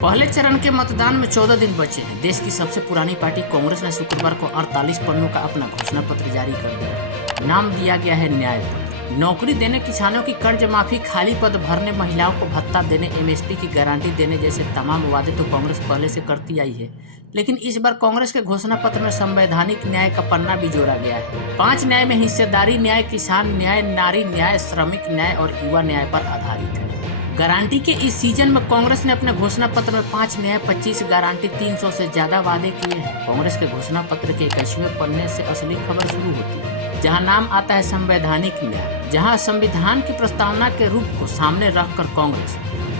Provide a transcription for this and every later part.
पहले चरण के मतदान में 14 दिन बचे हैं। देश की सबसे पुरानी पार्टी कांग्रेस ने शुक्रवार को 48 पन्नों का अपना घोषणा पत्र जारी कर दिया। नाम दिया गया है न्याय पत्र। नौकरी देने, किसानों की कर्ज माफी, खाली पद भरने, महिलाओं को भत्ता देने, एमएसपी की गारंटी देने जैसे तमाम वादे तो कांग्रेस पहले से करती आई है, लेकिन इस बार कांग्रेस के घोषणा पत्र में संवैधानिक न्याय का पन्ना भी जोड़ा गया है। 5 न्याय में हिस्सेदारी न्याय, किसान न्याय, नारी न्याय, श्रमिक न्याय और युवा न्याय पर आधारित है। गारंटी के इस सीजन में कांग्रेस ने अपने घोषणा पत्र में 5 न्याय, 25 गारंटी, 300 से ज्यादा वादे किए हैं। कांग्रेस के घोषणा पत्र के 21वें पन्ने से असली खबर शुरू होती है, जहां नाम आता है संवैधानिक न्याय, जहां संविधान की प्रस्तावना के रूप को सामने रखकर कांग्रेस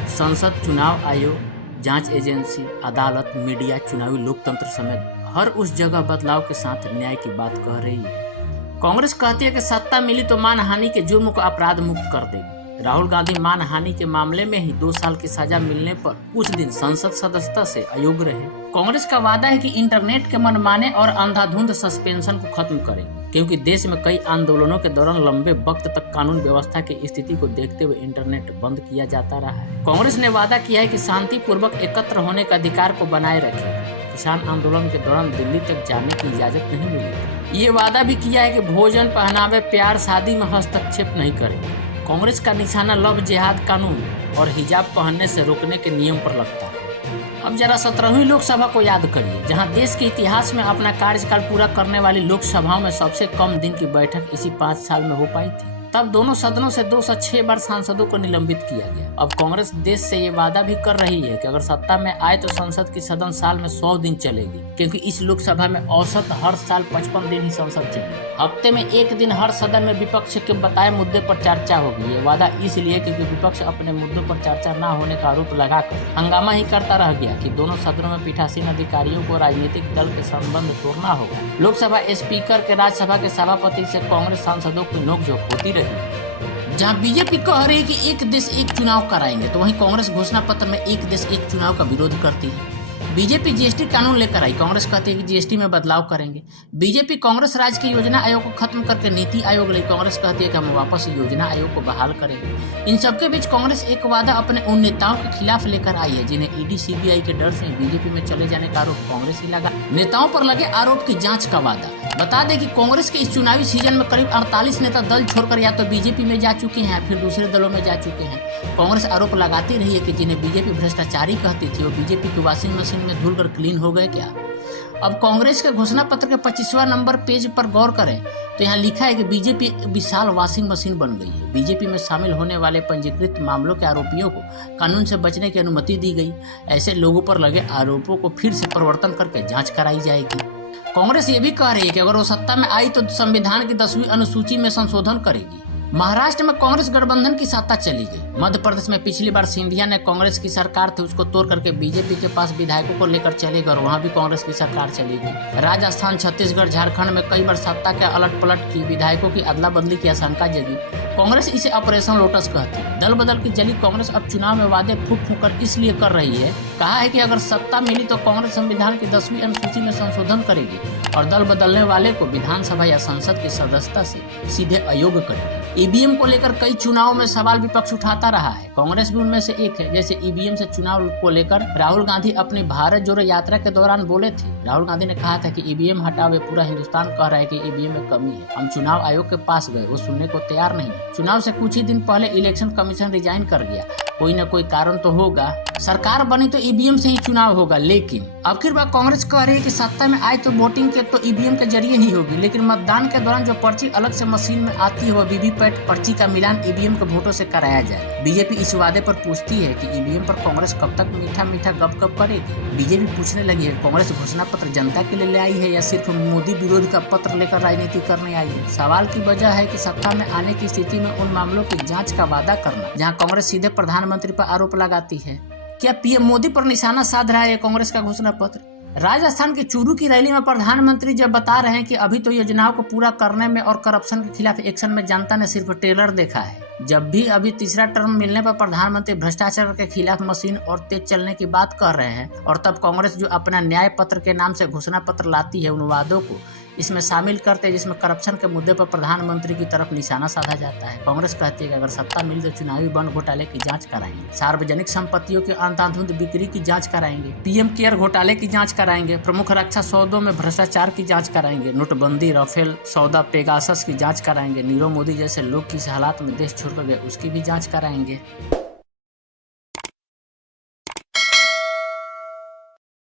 संसद, चुनाव आयोग, जांच एजेंसी, अदालत, मीडिया, चुनावी लोकतंत्र समेत हर उस जगह बदलाव के साथ न्याय की बात कह रही है। कांग्रेस कहती है कि सत्ता मिली तो मानहानि के जुर्म को अपराध मुक्त कर देगी। राहुल गांधी मानहानि के मामले में ही 2 साल की सजा मिलने पर कुछ दिन संसद सदस्यता से अयोग्य रहे। कांग्रेस का वादा है कि इंटरनेट के मनमाने और अंधाधुंध सस्पेंशन को खत्म करेगी, क्योंकि देश में कई आंदोलनों के दौरान लंबे वक्त तक कानून व्यवस्था की स्थिति को देखते हुए इंटरनेट बंद किया जाता रहा है। कांग्रेस ने वादा किया है कि शांतिपूर्वक एकत्र होने का अधिकार को बनाए रखेगी। किसान आंदोलन के दौरान दिल्ली तक जाने की इजाजत नहीं मिली। ये वादा भी किया है कि भोजन, पहनावे, प्यार, शादी में हस्तक्षेप नहीं करेगी। कांग्रेस का निशाना लव जिहाद कानून और हिजाब पहनने से रोकने के नियम पर लगता है। अब जरा 17वीं लोकसभा को याद करिए, जहां देश के इतिहास में अपना कार्यकाल पूरा करने वाली लोकसभाओं में सबसे कम दिन की बैठक इसी 5 साल में हो पाई थी। तब दोनों सदनों से 206 बार सांसदों को निलंबित किया गया। अब कांग्रेस देश से ये वादा भी कर रही है कि अगर सत्ता में आए तो संसद की सदन साल में 100 दिन चलेगी, क्योंकि इस लोकसभा में औसत हर साल 55 दिन ही संसद चलेगी। हफ्ते में 1 दिन हर सदन में विपक्ष के बताए मुद्दे पर चर्चा होगी। ये वादा इसलिए क्योंकि विपक्ष अपने मुद्दों पर चर्चा न होने का आरोप लगाकर हंगामा ही करता रह गया कि दोनों सदनों में पीठासीन अधिकारियों को राजनीतिक दल के संबंध तोड़ना होगा। लोकसभा स्पीकर के राज्यसभा के सभापति से कांग्रेस सांसदों की नोकझोंक होती रही। जहां बीजेपी कह रही है कि एक देश एक चुनाव कराएंगे, तो वहीं कांग्रेस घोषणा पत्र में एक देश एक चुनाव का विरोध करती है। बीजेपी जीएसटी कानून लेकर आई, कांग्रेस कहती है कि जीएसटी में बदलाव करेंगे। बीजेपी कांग्रेस राज्य की योजना आयोग को खत्म करके नीति आयोग लाई, कांग्रेस कहती है कि हम वापस योजना आयोग को बहाल करेंगे। इन सबके बीच कांग्रेस एक वादा अपने उन नेताओं के खिलाफ लेकर आई है जिन्हें ईडी सीबीआई के डर से बीजेपी में चले जाने का आरोप कांग्रेस ही लगा। नेताओं पर लगे आरोप की जांच का वादा। बता दें कि कांग्रेस के इस चुनावी सीजन में करीब 48 नेता दल छोड़कर या तो बीजेपी में जा चुके हैं या फिर दूसरे दलों में जा चुके हैं। कांग्रेस आरोप लगाती रही है कि जिन्हें बीजेपी भ्रष्टाचारी कहती थी वो बीजेपी की वॉशिंग मशीन में धुलकर क्लीन हो गए क्या। अब कांग्रेस के घोषणा पत्र के 25वां नंबर पेज पर गौर करें तो यहाँ लिखा है कि बीजेपी एक विशाल वॉशिंग मशीन बन गई है। बीजेपी में शामिल होने वाले पंजीकृत मामलों के आरोपियों को कानून से बचने की अनुमति दी गई। ऐसे लोगों पर लगे आरोपों को फिर से परिवर्तन करके जांच कराई जाएगी। कांग्रेस ये भी कह रही है कि अगर वो सत्ता में आई तो संविधान की 10वीं अनुसूची में संशोधन करेगी। महाराष्ट्र में कांग्रेस गठबंधन की सत्ता चली गई। मध्य प्रदेश में पिछली बार सिंधिया ने कांग्रेस की सरकार थी उसको तोड़ करके बीजेपी के पास विधायकों को लेकर चले गए और वहां भी कांग्रेस की सरकार चली गई। राजस्थान, छत्तीसगढ़, झारखंड में कई बार सत्ता के अलट पलट की, विधायकों की अदला बदली की आशंका जगी। कांग्रेस इसे ऑपरेशन लोटस कहती है। दल बदल की जली कांग्रेस अब चुनाव में वादे फूंक फूंक कर इसलिए कर रही है, कहा है कि अगर सत्ता मिली तो कांग्रेस संविधान की 10वीं अनुसूची में संशोधन करेगी और दल बदलने वाले को विधानसभा या संसद की सदस्यता से सीधे अयोग्य करेगी। ईवीएम को लेकर कई चुनावों में सवाल विपक्ष उठाता रहा है, कांग्रेस भी उनमें से एक है। जैसे ईवीएम से चुनाव को लेकर राहुल गांधी अपनी भारत जोड़ो यात्रा के दौरान बोले थे। राहुल गांधी ने कहा था कि ईवीएम हटाओ, वे पूरा हिंदुस्तान कह रहा है कि ईवीएम में कमी है। हम चुनाव आयोग के पास गए, वो सुनने को तैयार नहीं है। चुनाव से कुछ ही दिन पहले इलेक्शन कमीशन रिजाइन कर गया, कोई न कोई कारण तो होगा। सरकार बनी तो ईवीएम से ही चुनाव होगा, लेकिन आखिर बार कांग्रेस कह रही है कि सत्ता में आए तो वोटिंग के तो ईवीएम के जरिए ही होगी, लेकिन मतदान के दौरान जो पर्ची अलग से मशीन में आती है वो वीवीपैट पर्ची का मिलान ईवीएम के वोटों से कराया जाए। बीजेपी इस वादे पर पूछती है कि ईवीएम पर कांग्रेस कब तक मीठा मीठा गप करेगी। बीजेपी पूछने लगी है कांग्रेस घोषणा पत्र जनता के लिए ले आई है या सिर्फ मोदी विरोध का पत्र लेकर राजनीति करने आई है। सवाल की वजह है कि सत्ता में आने की स्थिति में उन मामलों की जांच का वादा करना जहां कांग्रेस सीधे प्रधानमंत्री पर आरोप लगाती है। क्या पीएम मोदी पर निशाना साध रहा है कांग्रेस का घोषणा पत्र? राजस्थान के चूरू की रैली में प्रधानमंत्री जब बता रहे हैं कि अभी तो योजनाओं को पूरा करने में और करप्शन के खिलाफ एक्शन में जनता ने सिर्फ ट्रेलर देखा है, जब भी अभी तीसरा टर्म मिलने पर प्रधानमंत्री भ्रष्टाचार के खिलाफ मशीन और तेज चलने की बात कर रहे हैं, और तब कांग्रेस जो अपना न्याय पत्र के नाम से घोषणा पत्र लाती है उन वादों को इसमें शामिल करते हैं, जिसमें करप्शन के मुद्दे पर प्रधानमंत्री की तरफ निशाना साधा जाता है। कांग्रेस कहती है कि अगर सत्ता मिली तो चुनावी बॉन्ड घोटाले की जांच कराएंगे, सार्वजनिक संपत्तियों की अंधाधुंध बिक्री की जांच कराएंगे, पीएम केयर घोटाले की जांच कराएंगे, प्रमुख रक्षा सौदों में भ्रष्टाचार की जांच कराएंगे, नोटबंदी, राफेल सौदा, पेगासस की जांच कराएंगे, नीरव मोदी जैसे लोग किस हालात में देश छोड़कर गए उसकी भी जांच कराएंगे।